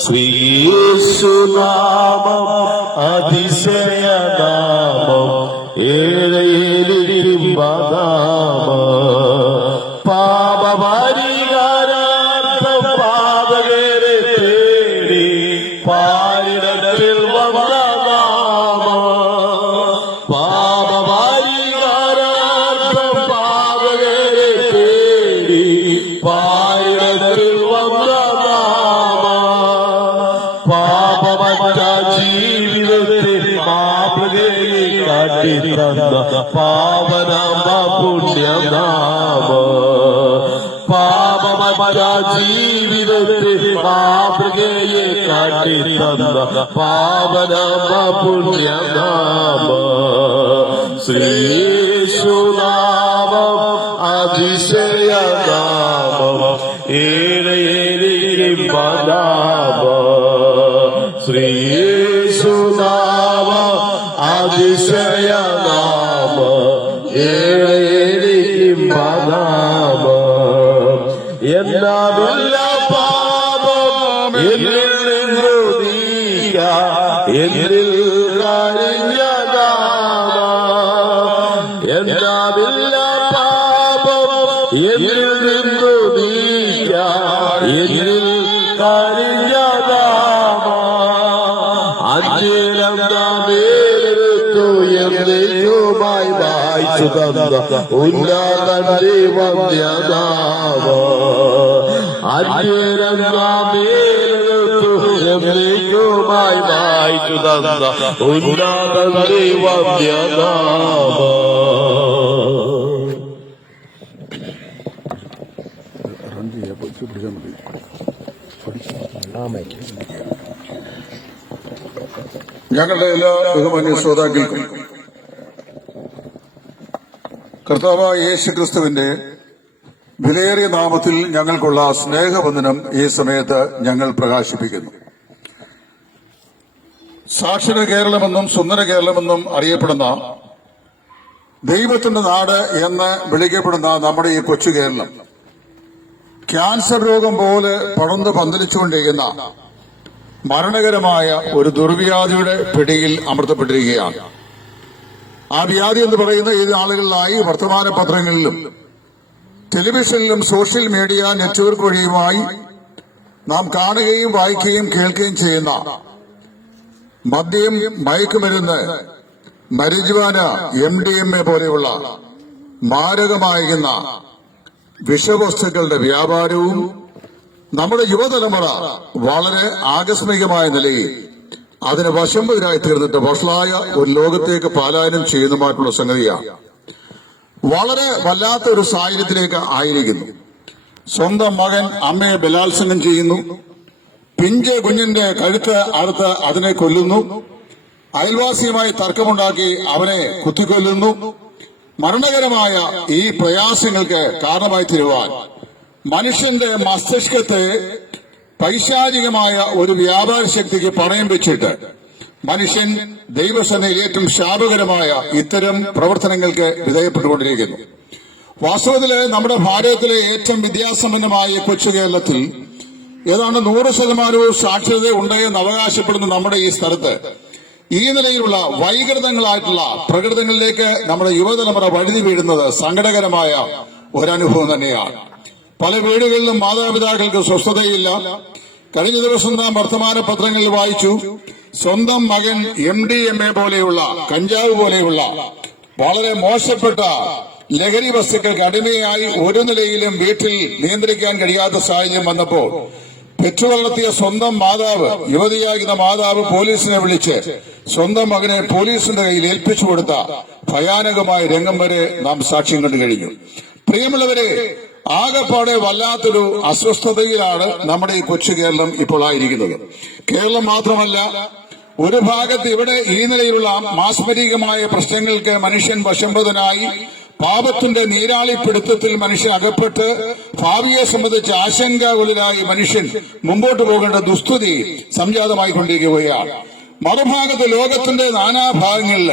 స్వీయేసు నామం. అతిశయనా തന്ന പാവനാമ പുണ്യനാമ ശ്രീയേശുനാമം അതിശയനാമം തന്ന നാമേരുത്തു എന്നേക്കുമായി വായിച്ചു തന്ന ഉന്നത വന്യനാമ ഞങ്ങളുടെ എല്ലാ ബഹുമാന്യ ശ്രോതാക്കൾക്കും കർത്താവായ യേശു ക്രിസ്തുവിന്റെ വിലയേറിയ നാമത്തിൽ ഞങ്ങൾക്കുള്ള സ്നേഹവന്ദനം ഈ സമയത്ത് ഞങ്ങൾ പ്രകാശിപ്പിക്കുന്നു. സാക്ഷര കേരളമെന്നും സുന്ദര കേരളമെന്നും അറിയപ്പെടുന്ന ദൈവത്തിന്റെ നാട് എന്ന് വിളിക്കപ്പെടുന്ന നമ്മുടെ ഈ കൊച്ചു കേരളം ക്യാൻസർ രോഗം പോലെ പടർന്ന് പന്തലിച്ചുകൊണ്ടിരിക്കുന്ന മരണകരമായ ഒരു ദുർവ്യാധിയുടെ പിടിയിൽ അമർത്തപ്പെട്ടിരിക്കുകയാണ്. ആ വ്യാധി എന്ന് പറയുന്ന ഏത് ആളുകളിലായി വർത്തമാന പത്രങ്ങളിലും ടെലിവിഷനിലും സോഷ്യൽ മീഡിയ നെറ്റ്വർക്ക് വഴിയുമായി നാം കാണുകയും വായിക്കുകയും കേൾക്കുകയും ചെയ്യുന്ന മദ്യം മയക്കുമരുന്ന് marijuana M D M A പോലെയുള്ള മാരകമായിരുന്ന വിഷവസ്തുക്കളുടെ വ്യാപാരവും നമ്മുടെ യുവതലമുറ വളരെ ആകസ്മികമായ നിലയിൽ അതിന് വശമ്പതിനായി തീർന്നിട്ട് വഷളായ ഒരു ലോകത്തേക്ക് പാലായനം ചെയ്യുന്നതുമായിട്ടുള്ള സംഗതിയാണ്. വളരെ വല്ലാത്ത ഒരു സാഹചര്യത്തിലേക്ക് ആയിരിക്കുന്നു. സ്വന്തം മകൻ അമ്മയെ ബലാത്സംഗം ചെയ്യുന്നു. പിഞ്ച് കുഞ്ഞിന്റെ കഴുത്ത് അറുത്ത് അതിനെ കൊല്ലുന്നു. അയൽവാസിയുമായി തർക്കമുണ്ടാക്കി അവനെ കുത്തിക്കൊല്ലുന്നു. മരണകരമായ ഈ പ്രയാസങ്ങൾക്ക് കാരണമായി തീരുവാൻ മനുഷ്യന്റെ മസ്തിഷ്കത്തെ പൈശാചികമായ ഒരു വ്യാപാര ശക്തിക്ക് പണയം വെച്ചിട്ട് മനുഷ്യൻ ദൈവസേനയിൽ ഏറ്റവും ശാപകരമായ ഇത്തരം പ്രവർത്തനങ്ങൾക്ക് വിധേയപ്പെട്ടുകൊണ്ടിരിക്കുന്നു. വാസ്തവത്തിൽ നമ്മുടെ ഭാരതത്തിലെ ഏറ്റവും വിദ്യാസമ്പന്നമായ കൊച്ചു കേരളത്തിൽ ഏതാണ്ട് നൂറ് ശതമാനവും സാക്ഷരത ഉണ്ട് എന്ന് അവകാശപ്പെടുന്ന നമ്മുടെ ഈ സ്ഥലത്ത് ഈ നിലയിലുള്ള വൈകൃതങ്ങളായിട്ടുള്ള പ്രകൃതങ്ങളിലേക്ക് നമ്മുടെ യുവതലമുറ വഴുതി വീഴുന്നത് സങ്കടകരമായ ഒരനുഭവം തന്നെയാണ്. പല വീടുകളിലും മാതാപിതാക്കൾക്ക് സ്വസ്ഥതയില്ല. കഴിഞ്ഞ ദിവസം നാം വർത്തമാന പത്രങ്ങളിൽ വായിച്ചു സ്വന്തം മകൻ എം ഡി എം എ പോലെയുള്ള കഞ്ചാവ് പോലെയുള്ള വളരെ മോശപ്പെട്ട ലഹരി വസ്തുക്കൾക്ക് അടിമയായി ഒരു നിലയിലും വീട്ടിൽ നിയന്ത്രിക്കാൻ കഴിയാത്ത സാഹചര്യം വന്നപ്പോൾ പെറ്റു വളർത്തിയ സ്വന്തം മാതാവ് യുവതിയാകുന്ന മാതാവ് പോലീസിനെ വിളിച്ച് സ്വന്തം മകനെ പോലീസിന്റെ കയ്യിൽ ഏൽപ്പിച്ചു കൊടുത്ത ഭയാനകമായ രംഗം വരെ നാം സാക്ഷ്യം കണ്ടു കഴിഞ്ഞു. പ്രിയമുള്ളവരെ ആകെപ്പാടെ വല്ലാത്തൊരു അസ്വസ്ഥതയിലാണ് നമ്മുടെ ഈ കൊച്ചു കേരളം ഇപ്പോൾ ആയിരിക്കുന്നത് കേരളം മാത്രമല്ല ഒരു ഭാഗത്ത് ഇവിടെ ഈ നിലയിലുള്ള മാസ്മരികമായ പ്രശ്നങ്ങൾക്ക് മനുഷ്യൻ വശംബദനായി പാപത്തിന്റെ നീരാളിപ്പിടുത്തത്തിൽ മനുഷ്യൻ അകപ്പെട്ട് ഭാവിയെ സംബന്ധിച്ച് ആശങ്കകളിലായി മനുഷ്യൻ മുമ്പോട്ട് പോകേണ്ട ദുസ്തുതി സംജാതമായിക്കൊണ്ടിരിക്കുകയാണ് മറുഭാഗത്ത് ലോകത്തിന്റെ നാനാഭാഗങ്ങളിൽ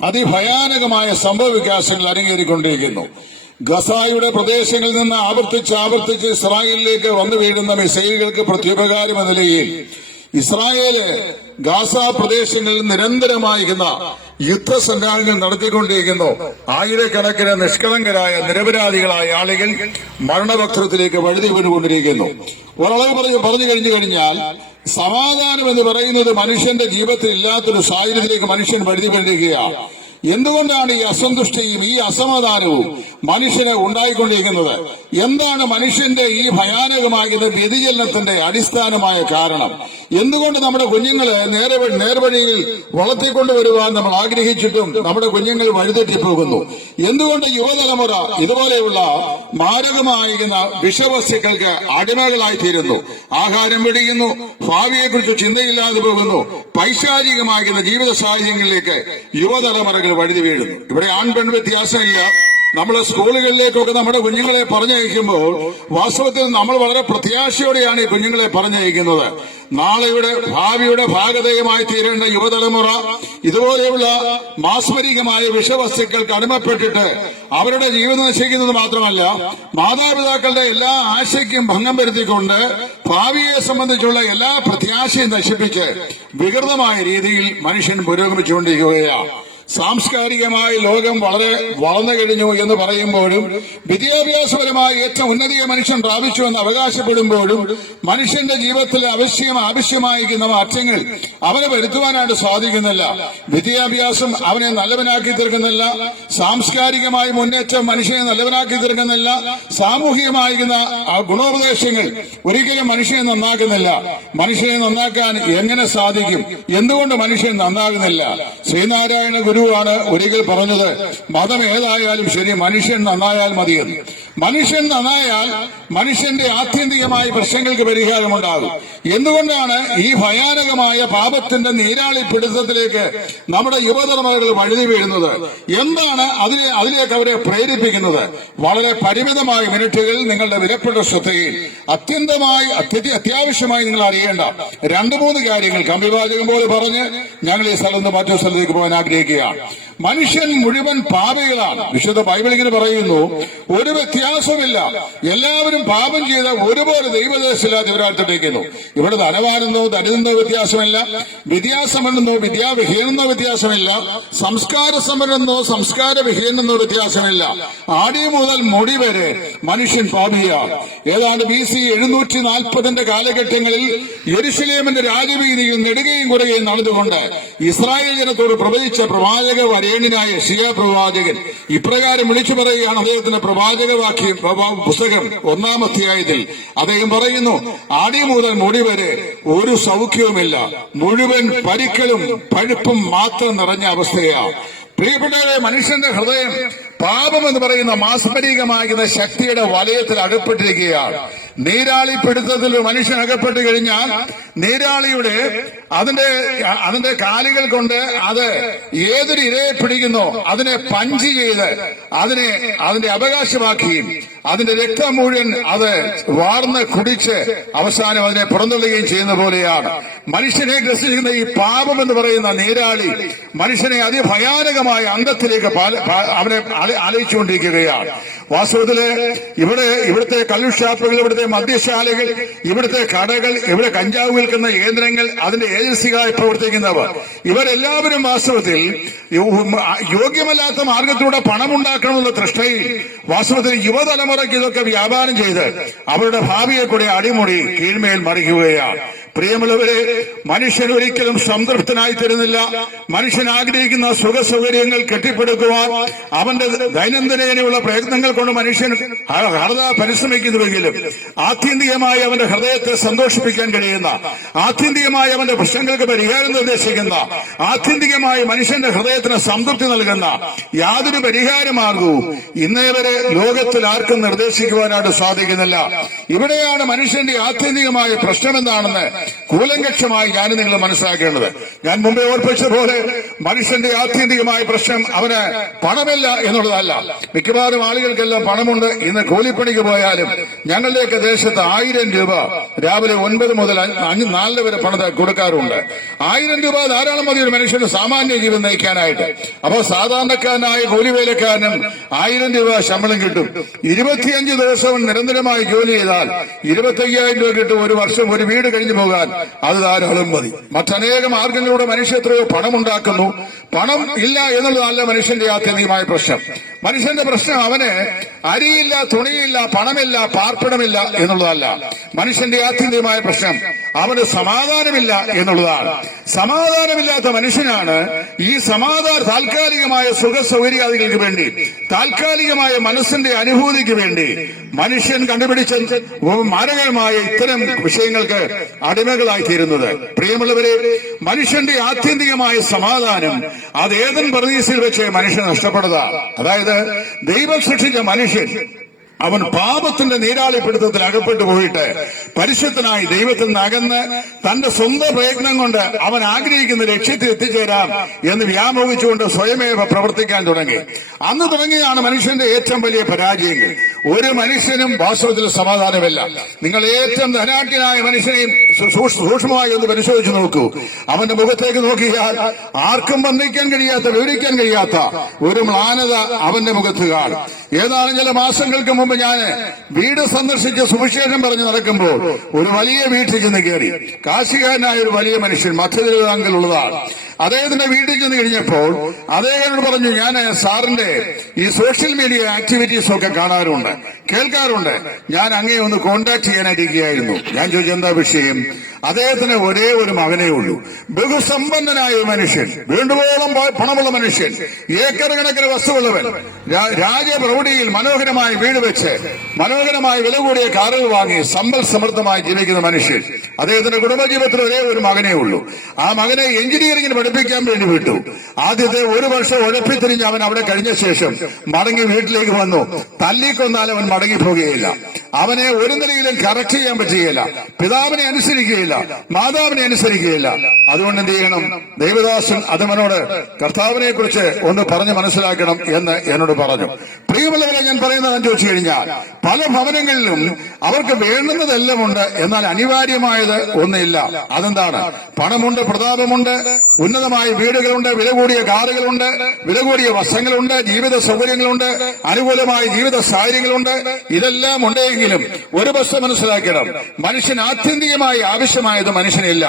അതിഭയാനകമായ സംഭവ വികാസങ്ങൾ അരങ്ങേറിക്കൊണ്ടിരിക്കുന്നു. ഗസായുടെ പ്രദേശങ്ങളിൽ നിന്ന് ആവർത്തിച്ച് ആവർത്തിച്ച് ഇസ്രായേലിലേക്ക് വന്നു വീഴുന്ന മിസൈലുകൾക്ക് പ്രത്യുപകാരം എന്ന നിലയിൽ ഇസ്രായേൽ ഗാസ പ്രദേശങ്ങളിൽ നിരന്തരമായിരുന്ന യുദ്ധസന്നാഹങ്ങൾ നടത്തിക്കൊണ്ടിരിക്കുന്നു. ആയിരക്കണക്കിന് നിഷ്കളങ്കരായ നിരപരാധികളായ ആളുകൾ മരണപക്ഷത്തിലേക്ക് വഴുതി വീണുകൊണ്ടിരിക്കുന്നു. ഒരളവ് പറഞ്ഞു പറഞ്ഞു കഴിഞ്ഞു കഴിഞ്ഞാൽ സമാധാനം എന്ന് പറയുന്നത് മനുഷ്യന്റെ ജീവിതത്തിൽ ഇല്ലാത്തൊരു സാഹചര്യത്തിലേക്ക് മനുഷ്യൻ വഴുതി വീഴുകയാണ്. എന്തുകൊണ്ടാണ് ഈ അസന്തുഷ്ടിയും ഈ അസമാധാനവും മനുഷ്യന് ഉണ്ടായിക്കൊണ്ടിരിക്കുന്നത്? എന്താണ് മനുഷ്യന്റെ ഈ ഭയാനകമാകുന്ന വ്യതിചലനത്തിന്റെ അടിസ്ഥാനമായ കാരണം? എന്തുകൊണ്ട് നമ്മുടെ കുഞ്ഞുങ്ങളെ നേരെ നേർവഴിയിൽ വളർത്തിക്കൊണ്ടുവരുവാൻ നമ്മൾ ആഗ്രഹിച്ചിട്ടും നമ്മുടെ കുഞ്ഞുങ്ങൾ വഴിതെറ്റിപ്പോകുന്നു? എന്തുകൊണ്ട് യുവതലമുറ ഇതുപോലെയുള്ള മാരകമായിരുന്ന വിഷവസ്തുക്കൾക്ക് അടിമകളായി തീരുന്നു ആഹാരം വെടിയുന്നു ഭാവിയെക്കുറിച്ച് ചിന്തയില്ലാതെ പോകുന്നു പൈശാചികമാകുന്ന ജീവിത സാഹചര്യങ്ങളിലേക്ക് യുവതലമുറകൾ വഴുതി വീഴുന്നു. ഇവിടെ ആൺ പെൺ വ്യത്യാസമില്ല. നമ്മൾ സ്കൂളുകളിലേക്കൊക്കെ നമ്മുടെ കുഞ്ഞുങ്ങളെ പറഞ്ഞയക്കുമ്പോൾ വാസ്തവത്തിൽ നമ്മൾ വളരെ പ്രത്യാശയോടെയാണ് ഈ കുഞ്ഞുങ്ങളെ പറഞ്ഞയക്കുന്നത്. നാളെയുടെ ഭാവിയുടെ ഭാഗതയുമായി തീരേണ്ട യുവതലമുറ ഇതുപോലെയുള്ള മാസ്മരികമായ വിഷവസ്തുക്കൾക്ക് അടിമപ്പെട്ടിട്ട് അവരുടെ ജീവിതം നശിക്കുന്നത് മാത്രമല്ല മാതാപിതാക്കളുടെ എല്ലാ ആശയ്ക്കും ഭംഗം വരുത്തിക്കൊണ്ട് ഭാവിയെ സംബന്ധിച്ചുള്ള എല്ലാ പ്രത്യാശയും നശിപ്പിച്ച് വികൃതമായ രീതിയിൽ മനുഷ്യൻ പുരോഗമിച്ചുകൊണ്ടിരിക്കുകയാണ്. സാംസ്കാരികമായ ലോകം വളരെ വളർന്നു കഴിഞ്ഞു എന്ന് പറയുമ്പോഴും വിദ്യാഭ്യാസപരമായി ഏറ്റവും ഉന്നതിയെ മനുഷ്യൻ പ്രാപിച്ചു എന്ന് അവകാശപ്പെടുമ്പോഴും മനുഷ്യന്റെ ജീവിതത്തിൽ അവശ്യം ആവശ്യമായിരിക്കുന്ന മാറ്റങ്ങൾ അവനെ വരുത്തുവാനായിട്ട് സാധിക്കുന്നില്ല. വിദ്യാഭ്യാസം അവനെ നല്ലവനാക്കി തീർക്കുന്നില്ല. സാംസ്കാരികമായി മുന്നേറ്റം മനുഷ്യനെ നല്ലവനാക്കി തീർക്കുന്നില്ല. സാമൂഹികമായിരിക്കുന്ന ഗുണോപദേശങ്ങൾ ഒരിക്കലും മനുഷ്യനെ നന്നാക്കുന്നില്ല. മനുഷ്യനെ നന്നാക്കാൻ എങ്ങനെ സാധിക്കും? എന്തുകൊണ്ട് മനുഷ്യൻ നന്നാകുന്നില്ല? ശ്രീനാരായണ ഗുരുവാണ് ഒരിക്കൽ പറഞ്ഞത്. മതം ഏതായാലും ശരി മനുഷ്യൻ നന്നായാൽ മതിയെന്ന് മനുഷ്യൻ നന്നായാൽ മനുഷ്യന്റെ ആത്യന്തികമായ പ്രശ്നങ്ങൾക്ക് പരിഹാരമുണ്ടാകും. എന്തുകൊണ്ടാണ് ഈ ഭയാനകമായ പാപത്തിന്റെ നീരാളി പിടുത്തത്തിലേക്ക് നമ്മുടെ യുവതലമുറകൾ വഴുതി വീഴുന്നത്? എന്താണ് അതിനെ അതിലേക്ക് അവരെ പ്രേരിപ്പിക്കുന്നത്? വളരെ പരിമിതമായ മിനിറ്റുകൾ നിങ്ങളുടെ വിലപ്പെട്ട ശ്രദ്ധയിൽ അത്യന്തമായി അത്യാവശ്യമായി നിങ്ങൾ അറിയേണ്ട രണ്ടു മൂന്ന് കാര്യങ്ങൾ കമ്പിവാചകം പോലെ പറഞ്ഞ് ഞങ്ങൾ ഈ സ്ഥലത്ത് മറ്റൊരു സ്ഥലത്തേക്ക് പോകാൻ ആഗ്രഹിക്കുകയാണ്. മനുഷ്യൻ മുഴുവൻ പാപികളാണ്. വിശുദ്ധ ബൈബിൾ ഇങ്ങനെ പറയുന്നു ഒരു വ്യത്യാസമില്ല എല്ലാവരും പാപം ചെയ്ത ഒരുപോലെ ദൈവദേശമില്ലാതെ ഇവരടുത്തിട്ടേക്കുന്നു ഇവിടെ ധനവാനെന്നോ ദരിദ്രനോ വ്യത്യാസമില്ല. വിദ്യാസമ്പന്നോ വിദ്യാവിഹീനെന്നോ വ്യത്യാസമില്ല. സംസ്കാര സമ്പന്നോ സംസ്കാര വിഹീനെന്നോ വ്യത്യാസമില്ല. ആടി മുതൽ മുടി വരെ മനുഷ്യൻ പാപിയാണ്. ഏതാണ്ട് ബി സി എഴുന്നൂറ്റി നാൽപ്പതിന്റെ കാലഘട്ടങ്ങളിൽ യരുഷലേമിന്റെ രാജവീതിയും നെടുകയും കുറയുകയും നടന്നുകൊണ്ട് ഇസ്രായേൽ ജനത്തോട് പ്രവചിച്ച പ്രവാചക വരേണ്യനായ ഷിയ പ്രവാചകൻ ഇപ്രകാരം വിളിച്ചു പറയുകയാണ് അദ്ദേഹത്തിന്റെ പ്രവാചക വാക്യം പ്രവാ- പുസ്തകം ഒന്നാം അധ്യായത്തിൽ. അദ്ദേഹം പറയുന്നു ആടി മുതൽ മുടി വരെ ഒരു സൗഖ്യവുമില്ല. മുഴുവൻ പരിക്കലും പഴുപ്പും മാത്രം നിറഞ്ഞ അവസ്ഥയാ. പ്രിയപ്പെട്ടവരെ മനുഷ്യന്റെ ഹൃദയം പാപം എന്ന് പറയുന്ന മാസ്മരികമാകുന്ന ശക്തിയുടെ വലയത്തിൽ അകപ്പെട്ടിരിക്കുകയാണ് നീരാളി പിടുത്തത്തിൽ മനുഷ്യൻ അകപ്പെട്ട് കഴിഞ്ഞാൽ നീരാളിയുടെ അതിന്റെ അതിന്റെ കാലുകൾ കൊണ്ട് അത് ഏതൊരു ഇരയെ പിടിക്കുന്നോ? അതിനെ പഞ്ച് ചെയ്ത് അതിനെ അതിന്റെ അവകാശമാക്കുകയും അതിന്റെ രക്തം മുഴുവൻ അത് വാർന്ന് കുടിച്ച് അവസാനം അതിനെ പുറന്തള്ളുകയും ചെയ്യുന്ന പോലെയാണ്. മനുഷ്യനെ ഗ്രസിക്കുന്ന ഈ പാപം എന്ന് പറയുന്ന നീരാളി മനുഷ്യനെ അതിഭയാനകമായ അന്തത്തിലേക്ക് അവനെ അല- അലയിച്ചുകൊണ്ടിരിക്കുകയാണ് വാസ്തവത്തിൽ ഇവിടെ ഇവിടുത്തെ കള്ളുഷാപ്പുകൾ ഇവിടുത്തെ മദ്യശാലകൾ ഇവിടുത്തെ കടകൾ ഇവിടെ കഞ്ചാവ് വിൽക്കുന്ന കേന്ദ്രങ്ങൾ അതിന്റെ ഏജൻസികളായി പ്രവർത്തിക്കുന്നവർ. ഇവരെല്ലാവരും വാസ്തവത്തിൽ യോഗ്യമല്ലാത്ത മാർഗത്തിലൂടെ പണമുണ്ടാക്കണമെന്ന തൃഷ്ണയിൽ വാസ്തവത്തിൽ യുവതലമുറയ്ക്ക് ഇതൊക്കെ വ്യാപാരം ചെയ്ത് അവരുടെ ഭാവിയെ കൂടെ അടിമുടി കീഴ്മേൽ മറിക്കുകയാണ്. പ്രിയമുള്ളവരെ മനുഷ്യൻ ഒരിക്കലും സംതൃപ്തനായി തരുന്നില്ല. മനുഷ്യൻ ആഗ്രഹിക്കുന്ന സുഖ സൗകര്യങ്ങൾ കെട്ടിപ്പടുക്കുവാൻ അവന്റെ ദൈനംദിനുള്ള പ്രയത്നങ്ങൾ കൊണ്ട് മനുഷ്യൻ ഹൃദ പരിശ്രമിക്കുന്നുവെങ്കിലും ആത്യന്തികമായി അവന്റെ ഹൃദയത്തെ സന്തോഷിപ്പിക്കാൻ കഴിയുന്ന ആത്യന്തികമായി അവന്റെ പ്രശ്നങ്ങൾക്ക് പരിഹാരം നിർദ്ദേശിക്കുന്ന ആത്യന്തികമായി മനുഷ്യന്റെ ഹൃദയത്തിന് സംതൃപ്തി നൽകുന്ന യാതൊരു പരിഹാരമാർഗവും ഇന്നേ വരെ ലോകത്തിൽ ആർക്കും നിർദ്ദേശിക്കുവാനായിട്ട് സാധിക്കുന്നില്ല. ഇവിടെയാണ് മനുഷ്യന്റെ ആത്യന്തികമായ പ്രശ്നം എന്താണെന്ന് കൂലങ്കക്ഷമായി ഞാൻ നിങ്ങൾ മനസ്സിലാക്കേണ്ടത്. ഞാൻ മുമ്പേ ഓർപ്പിച്ച പോലെ മനുഷ്യന്റെ ആത്യന്തികമായ പ്രശ്നം അവന് പണമില്ല എന്നുള്ളതല്ല. മിക്കവാറും ആളുകൾക്കെല്ലാം പണമുണ്ട്. ഇന്ന് കൂലിപ്പണിക്ക് പോയാലും ഞങ്ങളുടെയൊക്കെ ദേശത്ത് ആയിരം രൂപ രാവിലെ ഒൻപത് മുതൽ അഞ്ച് നാല് വരെ പണിത് കൊടുക്കാറുണ്ട്. ആയിരം രൂപ ധാരാളം മതി ഒരു മനുഷ്യന് സാമാന്യ ജീവൻ നയിക്കാനായിട്ട്. അപ്പോൾ സാധാരണക്കാരനായ കൂലിവേലക്കാരനും ആയിരം രൂപ ശമ്പളം കിട്ടും. ഇരുപത്തിയഞ്ച് ദിവസവും നിരന്തരമായി ജോലി ചെയ്താൽ ഇരുപത്തയ്യായിരം രൂപ കിട്ടും. ഒരു വർഷം ഒരു വീട് കഴിഞ്ഞു പോകാൻ അത് ധാരാളം മതി. മറ്റനേക മാർഗങ്ങളിലൂടെ മനുഷ്യ എത്രയോ പണമുണ്ടാക്കുന്നു. പണം ഇല്ല എന്നുള്ളതല്ല മനുഷ്യന്റെ ആത്യന്തികമായ പ്രശ്നം. മനുഷ്യന്റെ പ്രശ്നം അവന് അരിയില്ല തുണിയില്ല പണമില്ല പാർപ്പിടമില്ല എന്നുള്ളതല്ല. മനുഷ്യന്റെ ആത്യന്തികമായ പ്രശ്നം അവന് സമാധാനമില്ല എന്നുള്ളതാണ്. സമാധാനമില്ലാത്ത മനുഷ്യനാണ് ഈ സമാധാന താൽക്കാലികമായ സുഖ സൗകര്യാദികൾക്ക് വേണ്ടി താൽക്കാലികമായ മനസ്സിന്റെ അനുഭൂതിക്ക് വേണ്ടി മനുഷ്യൻ കണ്ടുപിടിച്ച മാരകമായ ഇത്തരം വിഷയങ്ങൾക്ക് അടിമകളായി തീരുന്നത് പ്രിയമുള്ളവരെ മനുഷ്യന്റെ ആത്യന്തികമായ സമാധാനം അത് ഏതൻ വെച്ച് മനുഷ്യൻ നഷ്ടപ്പെടുക അതായത് ദൈവം സൃഷ്ടിച്ച മനുഷ്യൻ അവൻ പാപത്തിന്റെ നീരാളിപ്പിടുത്തത്തിൽ അകപ്പെട്ടു പോയിട്ട് പരിശുദ്ധനായി ദൈവത്തിൽ നിന്ന് അകന്ന് തന്റെ സ്വന്തം പ്രയത്നം കൊണ്ട് അവൻ ആഗ്രഹിക്കുന്ന ലക്ഷ്യത്തിൽ എത്തിച്ചേരാം എന്ന് വ്യാമോഹിച്ചുകൊണ്ട് സ്വയമേവ പ്രവർത്തിക്കാൻ തുടങ്ങി. അന്ന് തുടങ്ങിയാണ് മനുഷ്യന്റെ ഏറ്റവും വലിയ പരാജയങ്ങൾ. ഒരു മനുഷ്യനും വാസ്തവത്തിൽ സമാധാനമില്ല. നിങ്ങൾ ഏറ്റവും ധനാട്ടിനായ മനുഷ്യനെയും സൂക്ഷ്മമായി ഒന്ന് പരിശോധിച്ചു നോക്കൂ. അവന്റെ മുഖത്തേക്ക് നോക്കിയാൽ ആർക്കും വർണിക്കാൻ കഴിയാത്ത വിവരിക്കാൻ കഴിയാത്ത ഒരു മ്ലാനത അവന്റെ മുഖത്ത് കാണും. ഏതാനും ചില മാസങ്ങൾക്ക് മുമ്പ് ഞാൻ വീട് സന്ദർശിച്ച് സുവിശേഷം പറഞ്ഞു നടക്കുമ്പോൾ ഒരു വലിയ വീട്ടിൽ ചെന്ന് കയറി കാശികാരനായ ഒരു വലിയ മനുഷ്യൻ മധ്യതിരുവിതാംഗിലുള്ളതാണ് അദ്ദേഹത്തിന്റെ വീട്ടിൽ ചെന്ന് കഴിഞ്ഞപ്പോൾ അദ്ദേഹത്തോട് പറഞ്ഞു ഞാൻ സാറിന്റെ ഈ സോഷ്യൽ മീഡിയ ആക്ടിവിറ്റീസ് ഒക്കെ കാണാറുണ്ട് കേൾക്കാറുണ്ട്. ഞാൻ അങ്ങേ ഒന്ന് കോണ്ടാക്ട് ചെയ്യാനായിരിക്കുകയായിരുന്നു ഞാൻ ചോദിച്ചു എന്താ വിഷയം? അദ്ദേഹത്തിന് ഒരേ ഒരു മകനേ ഉള്ളൂ. ബഹുസമ്പന്നനായ ഒരു മനുഷ്യൻ വീണ്ടുപോളം പണമുള്ള മനുഷ്യൻ ഏക്കർ കണക്കിന് വസ്തുവുള്ളവൻ രാജപ്രൗഢിയിൽ മനോഹരമായ വീട് വെച്ച് മനോഹരമായി വില കൂടിയ കാറുകൾ വാങ്ങി സമ്പൽ സമൃദ്ധമായി ജീവിക്കുന്ന മനുഷ്യൻ. അദ്ദേഹത്തിന്റെ കുടുംബജീവിതത്തിൽ ഒരേ ഒരു മകനേ ഉള്ളൂ. ആ മകനെ എഞ്ചിനീയറിംഗിന് പഠിപ്പിക്കാൻ വേണ്ടി വിട്ടു. ആദ്യത്തെ ഒരു വർഷം ഉഴപ്പിത്തിരിഞ്ഞ് അവൻ അവിടെ കഴിഞ്ഞ ശേഷം മടങ്ങി വീട്ടിലേക്ക് വന്നു. തല്ലിക്കൊന്നാൽ അവൻ മടങ്ങി പോകുകയില്ല അവനെ ഒരു നിലയിലും കറക്റ്റ് ചെയ്യാൻ പറ്റുകയില്ല. പിതാവിനെ അനുസരിക്കുകയില്ല. മാതാവിനെ അനുസരിക്കുകയില്ല. അതുകൊണ്ട് എന്ത് ചെയ്യണം? ദൈവദാസൻ അതവനോട് കർത്താവിനെ കുറിച്ച് ഒന്ന് പറഞ്ഞു മനസ്സിലാക്കണം എന്ന് എന്നോട് പറഞ്ഞു. പ്രിയമുള്ളവരെ ഞാൻ പറയുന്നത് എന്ന് ചോദിച്ചു കഴിഞ്ഞാൽ പല ഭവനങ്ങളിലും അവർക്ക് വേണ്ടുന്നതെല്ലാം ഉണ്ട്. എന്നാൽ അനിവാര്യമായത് ഒന്നില്ല അതെന്താണ്? പണമുണ്ട് പ്രതാപമുണ്ട് ഉന്നതമായ വീടുകളുണ്ട് വില കൂടിയ കാറുകളുണ്ട് വില കൂടിയ വസ്ത്രങ്ങളുണ്ട് ജീവിത സൗകര്യങ്ങളുണ്ട് അനുകൂലമായ ജീവിത സാഹചര്യങ്ങളുണ്ട്. ഇതെല്ലാം ഉണ്ടെങ്കിലും ഒരു വസ്തു മനസ്സിലാക്കണം. മനുഷ്യൻ ആത്യന്തികമായി ആവശ്യമായത് മനുഷ്യനില്ല.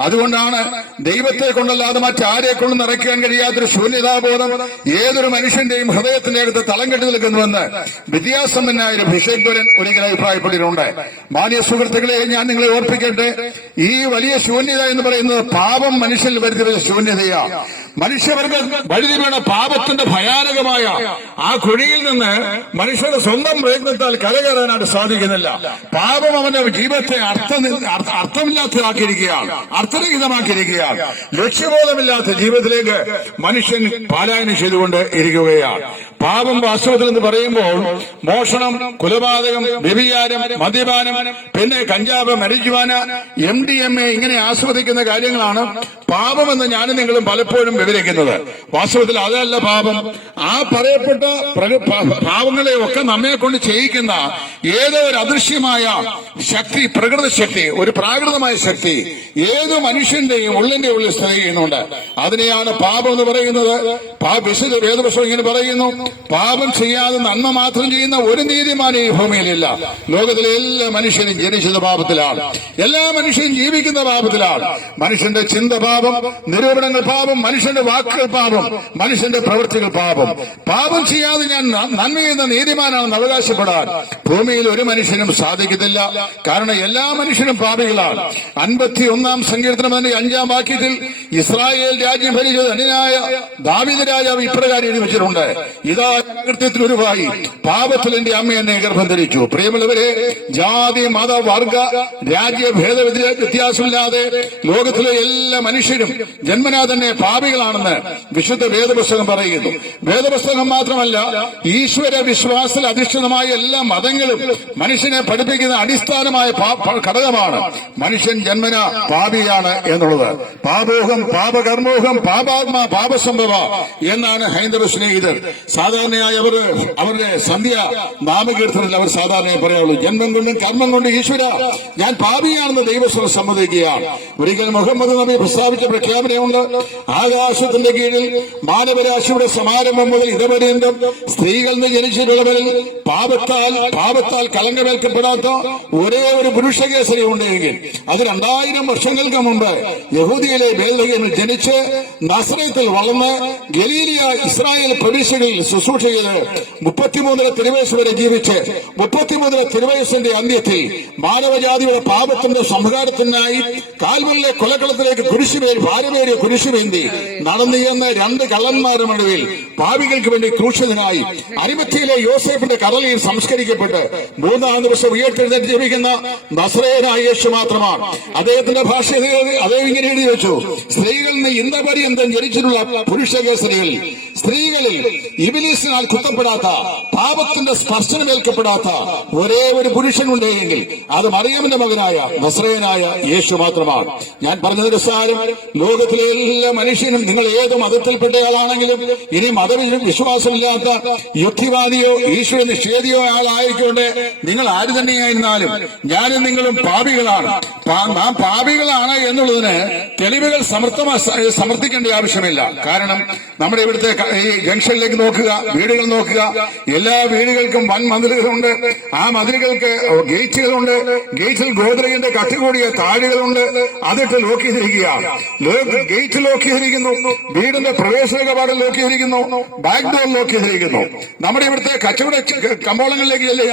അതുകൊണ്ടാണ് ദൈവത്തെ കൊണ്ടല്ലാതെ മറ്റാരെ കൊണ്ട് നിറയ്ക്കാൻ കഴിയാത്തൊരു ശൂന്യതാബോധം ഏതൊരു മനുഷ്യന്റെയും ഹൃദയത്തിന്റെ അടുത്ത് തളം കെട്ടി നിൽക്കുന്നുവെന്ന് വിദ്യാസമ്പന്നായ ഒരു ഭിഷഗ്വരൻ ഒരിക്കൽ അഭിപ്രായപ്പെട്ടിട്ടുണ്ട്. മാന്യ സുഹൃത്തുക്കളെ ഞാൻ നിങ്ങളെ ഓർപ്പിക്കട്ടെ. ഈ വലിയ ശൂന്യത എന്ന് പറയുന്നത് പാപം മനുഷ്യനിൽ വരുത്തി ശൂന്യതയാണ് മനുഷ്യവർഗം വഴുതി വീണ പാപത്തിന്റെ ഭയാനകമായ ആ കുഴിയിൽ നിന്ന് മനുഷ്യരുടെ സ്വന്തം പ്രയത്നത്താൽ കരകയറാനായിട്ട് സാധിക്കുന്നില്ല. പാപം അവന്റെ ജീവിതത്തെ അർത്ഥ- അർത്ഥമില്ലാത്തതാക്കിയിരിക്കുകയാണ്. അർത്ഥരഹിതമാക്കിയിരിക്കുകയാണ്. ലക്ഷ്യബോധമില്ലാത്ത ജീവിതത്തിലേക്ക് മനുഷ്യൻ പാലായനം ചെയ്തുകൊണ്ട് ഇരിക്കുകയാണ്. പാപം വാസ്തവത്തിൽ എന്ന് പറയുമ്പോൾ മോഷണം കൊലപാതകം വ്യഭിചാരം മദ്യപാനം പിന്നെ കഞ്ചാവ് marijuana M D M A ഇങ്ങനെ ആസ്വദിക്കുന്ന കാര്യങ്ങളാണ് പാപമെന്ന് ഞാനും നിങ്ങളും പലപ്പോഴും വിവരിക്കുന്നത്. വാസ്തവത്തിൽ അതല്ല പാപം. ആ പറയപ്പെട്ട പാപങ്ങളെ ഒക്കെ നമ്മെ കൊണ്ട് ചെയ്യിക്കുന്ന ഏതോ ഒരു അദൃശ്യമായ ശക്തി പ്രകൃതി ശക്തി ഒരു പ്രാകൃതമായ ശക്തി ഏത് മനുഷ്യന്റെയും ഉള്ളിന്റെ ഉള്ളിൽ സ്ഥിതി ചെയ്യുന്നുണ്ട്. അതിനെയാണ് പാപം എന്ന് പറയുന്നത്. വിശുദ്ധ ഇങ്ങനെ പറയുന്നു. പാപം ചെയ്യാതെ നന്മ മാത്രം ചെയ്യുന്ന ഒരു നീതിമാനും ഈ ഭൂമിയിലില്ല. ലോകത്തിലെ എല്ലാ മനുഷ്യനും ജനിച്ചത് പാപത്തിലാണ്. എല്ലാ മനുഷ്യനും ജീവിക്കുന്ന പാപത്തിലാണ്. മനുഷ്യന്റെ ചിന്ത പാപം നിരൂപണങ്ങൾ പാപം മനുഷ്യന്റെ വാക്കുകൾ പാപം മനുഷ്യന്റെ പ്രവൃത്തികൾ പാപം. പാപം ചെയ്യാതെ ഞാൻ നന്മ ചെയ്യുന്ന നീതിമാനാണെന്ന് അവകാശപ്പെടാൻ ഭൂമിയിൽ ഒരു മനുഷ്യനും സാധിക്കത്തില്ല. കാരണം എല്ലാ മനുഷ്യനും പാപികളാണ്. അൻപത്തി ഒന്നാം സങ്കീർത്തനം അതിന്റെ അഞ്ചാം വാക്യത്തിൽ ഇസ്രായേൽ രാജ്യം ഭരിച്ചത് അനിനായ ദാവിദ രാജാവ് ഇപ്രകാരം എഴുതി വെച്ചിട്ടുണ്ട്. ഇതാ കൃത്യത്തിൽ ഉരുവായി പാപത്തിൽ എന്റെ അമ്മ എന്നെ ഗർഭം ധരിച്ചു പ്രിയമുള്ളവരെ ജാതി മത വർഗ രാജ്യ ഭേദ വ്യത്യാസമില്ലാതെ ലോകത്തിലെ എല്ലാ മനുഷ്യരും ജന്മനാ തന്നെ പാപികളാണെന്ന് വിശുദ്ധ വേദപുസ്തകം പറയുന്നു. വേദപുസ്തകം മാത്രമല്ല ഈശ്വര വിശ്വാസത്തിൽ അധിഷ്ഠിതമായ എല്ലാ മതങ്ങളും മനുഷ്യനെ പഠിപ്പിക്കുന്ന അടിസ്ഥാനമായ ഘടകമാണ്. മനുഷ്യൻ ജന്മന പാപിയാണ് എന്നുള്ളത്. പാപോഹം പാപകർമ്മോഹം പാപാത്മാ പാപസംഭവ എന്നാണ് ഹൈന്ദവ സ്നേഹിതർ സാധാരണയായി അവർ അവരുടെ സന്ധ്യ നാമകീർത്തനത്തിൽ അവർ സാധാരണ പറയാറുള്ളൂ. ജന്മം കൊണ്ടും കർമ്മം കൊണ്ടും ഈശ്വര. ഞാൻ പാപിയാണെന്ന് ദൈവസ്വരം സമ്മതിക്കുകയാണ്. ഒരിക്കൽ മുഹമ്മദ് നബി പ്രസ്താവിച്ച പ്രഖ്യാപനമുണ്ട്. ആകാശത്തിന്റെ കീഴിൽ മാനവരാശിയുടെ സമാരംഭം മുതൽ ഇതപര്യന്തം സ്ത്രീകളിൽ നിന്ന് ജനിച്ചിട്ടുള്ളവരിൽ പാപത്താൽ പാപത്താൽ കലങ്കമേൽക്കപ്പെടാത്ത ഒരേ ഒരു പുരുഷകേസരി ഉണ്ടെങ്കിൽ അത് രണ്ടായിരം വർഷങ്ങൾക്ക് മുമ്പ് യഹൂദിയിലെ ബേൽഹേമിൽ ജനിച്ച് നസ്രയത്തിൽ വളർന്ന് ഗലീലിയ ഇസ്രായേൽ പ്രവിശ്യകളിൽ ശുശ്രൂഷ ചെയ്ത് മുപ്പത്തിമൂന്നര തിരുവയസ് വരെ ജീവിച്ച് മുപ്പത്തിമൂന്നര തിരുവയസിന്റെ അന്ത്യത്തിൽ മാനവജാതിയുടെ പാപത്തിന്റെ സംഹാരത്തിനായി കാൽവലിലെ കൊലക്കളത്തിലേക്ക് കുരിശുമേരി ഭാരമേറിയ കുരിശുമേന്തി നടന്നിയെന്ന രണ്ട് കള്ളന്മാരുടെ നടുവിൽ പാവികൾക്ക് വേണ്ടി ക്രൂശനായി അരിമത്തിയിലെ യോസേഫിന്റെ കടലിൽ സംസ്കരിക്കപ്പെട്ട് മൂന്നാം ദിവസം ഉയർത്തെഴുന്നേറ്റ് ജീവിക്കുന്ന നസ്രേനായ യേശു മാത്രമാണ്. അദ്ദേഹത്തിന്റെ ഭാഷ അദ്ദേഹം ഇങ്ങനെ എഴുതി വെച്ചു. സ്ത്രീകളിൽ നിന്ന് ജനിച്ചിട്ടുള്ള പുരുഷകേസരികളിൽ സ്ത്രീകളിൽ ഇബിലീസിനാൽ കുത്തപ്പെടാത്ത പാപത്തിന്റെ സ്പർശനമേൽക്കപ്പെടാത്ത ഒരേ ഒരു പുരുഷനുണ്ടെങ്കിൽ അത് മറിയമിന്റെ മകനായ നസ്രയനായ യേശു മാത്രമാണ്. ഞാൻ പറഞ്ഞതിന്റെ സാരം ലോകത്തിലെ എല്ലാ മനുഷ്യനും നിങ്ങൾ ഏത് മതത്തിൽപ്പെട്ടയാളാണെങ്കിലും ഇനി മതവിശ്വാസമില്ലാത്ത യുക്തിവാദിയോ ഈശ്വര നിഷേധിയോ ആളായിക്കൊണ്ട് നിങ്ങൾ ആര് തന്നെയായിരുന്നാലും ഞാനും നിങ്ങളും പാപികളാണ്. നാം പാപികളാണ് എന്നുള്ളതിന് തെളിവുകൾ സമർത്ഥമ സമർത്ഥിക്കേണ്ട ആവശ്യമില്ല. കാരണം നമ്മുടെ ഇവിടുത്തെ ഈ ജംഗ്ഷനിലേക്ക് നോക്കുക വീടുകൾ നോക്കുക. എല്ലാ വീടുകൾക്കും വൻ മതിലുകളുണ്ട്. ആ മതിലുകൾക്ക് ഗേറ്റുകളുണ്ട്. ഗേറ്റിൽ കട്ടി കട്ടുകൂടിയ താഴുകളുണ്ട്. അതിട്ട് ലോക്ക് ചെയ്തിരിക്കുക. ഗേറ്റ് ലോക്ക് ചെയ്തിരിക്കുന്നു. വീടിന്റെ പ്രവേശന കവാടം ലോക്ക് ചെയ്തിരിക്കുന്നു. ബാക്ക് ഡോർ ലോക്ക് ചെയ്തിരിക്കുന്നു. നമ്മുടെ ഇവിടുത്തെ കച്ചവട കമ്പോളങ്ങളിലേക്ക് ചെല്ലുക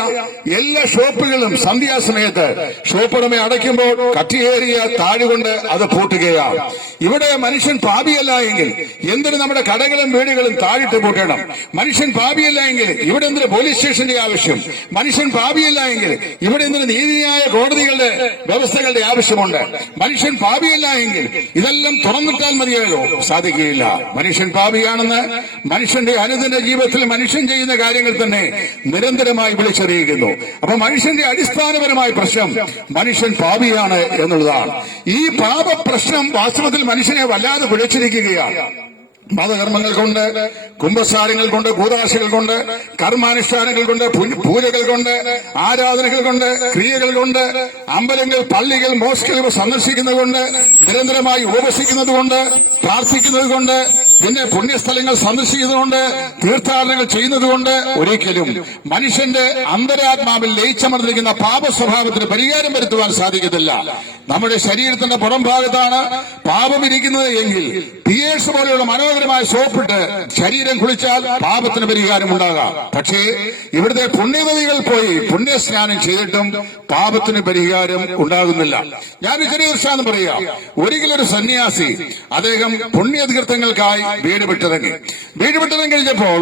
എല്ലാ ഷോപ്പുകളും സന്ധ്യാസമയത്ത് ഷോപ്പുടമെ അടയ്ക്കുമ്പോൾ കട്ടിയേറിയ താഴുകൊണ്ട് അത് പൂട്ടുകയാണ്. ഇവിടെ മനുഷ്യൻ പാപിയല്ല എങ്കിൽ എന്തിനു നമ്മുടെ കടകളും വീടുകളും താഴിട്ട് പൂട്ടണം. മനുഷ്യൻ പാപിയല്ല എങ്കിൽ ഇവിടെ എന്തിനു പോലീസ് സ്റ്റേഷന്റെ ആവശ്യം? മനുഷ്യൻ പാപിയല്ല എങ്കിൽ ഇവിടെ എന്തിനു നീതിന്യായ കോടതികളുടെ വ്യവസ്ഥകളുടെ ആവശ്യമുണ്ട്? മനുഷ്യൻ പാപിയല്ല എങ്കിൽ ഇതെല്ലാം തുറന്നിട്ടാൽ മതിയല്ലോ സാധിക്കുകയില്ല. മനുഷ്യൻ പാപിയാണെന്ന് മനുഷ്യന്റെ അനുദിന ജീവിതത്തിൽ മനുഷ്യൻ ചെയ്യുന്ന കാര്യങ്ങൾ തന്നെ നിരന്തരമായി വിളിച്ചറിയിക്കുന്നു. അപ്പൊ മനുഷ്യന്റെ അടിസ്ഥാനപരമായ പ്രശ്നം മനുഷ്യൻ പാപിയാണ് എന്നുള്ളതാണ്. ഈ പാപ പ്രശ്നം വാസ്തവത്തിൽ മനുഷ്യനെ വല്ലാതെ വിളിച്ചിരിക്കുകയാണ് മതകർമ്മങ്ങൾ കൊണ്ട് കുംഭസാരങ്ങൾ കൊണ്ട് കൂതാശകൾ കൊണ്ട് കർമാനുഷ്ഠാനങ്ങൾ കൊണ്ട് പൂജകൾ കൊണ്ട് ആരാധനകൾ കൊണ്ട് ക്രിയകൾ കൊണ്ട് അമ്പലങ്ങൾ പള്ളികൾ മോസ്കുകൾ സന്ദർശിക്കുന്നത് കൊണ്ട് നിരന്തരമായി ഉപവസിക്കുന്നത് കൊണ്ട് പ്രാർത്ഥിക്കുന്നത് കൊണ്ട് പിന്നെ പുണ്യസ്ഥലങ്ങൾ സന്ദർശിക്കുന്നതുകൊണ്ട് തീർത്ഥാടനങ്ങൾ ചെയ്യുന്നതുകൊണ്ട് ഒരിക്കലും മനുഷ്യന്റെ അന്തരാത്മാവിൽ ലയിച്ചമർന്നിരിക്കുന്ന പാപ സ്വഭാവത്തിന് പരിഹാരം വരുത്തുവാൻ സാധിക്കത്തില്ല. നമ്മുടെ ശരീരത്തിന്റെ പുറം ഭാഗത്താണ് പാപം ഇരിക്കുന്നത് എങ്കിൽ പിയേഴ്സ് പോലെയുള്ള മനോഹരമായ സോപ്പിട്ട് ശരീരം കുളിച്ചാൽ പാപത്തിന് പരിഹാരം ഉണ്ടാകാം. പക്ഷേ ഇവിടുത്തെ പുണ്യനദികൾ പോയി പുണ്യസ്നാനം ചെയ്തിട്ടും പാപത്തിന് പരിഹാരം ഉണ്ടാകുന്നില്ല. ഞാൻ ചെറിയ ദൃഷ്ടാന്തം പറയാം. ഒരിക്കലൊരു സന്യാസി അദ്ദേഹം പുണ്യതീർത്ഥങ്ങൾക്കായി വീട് വിട്ടിറങ്ങി വീട് വിട്ടിറങ്ങി കഴിഞ്ഞപ്പോൾ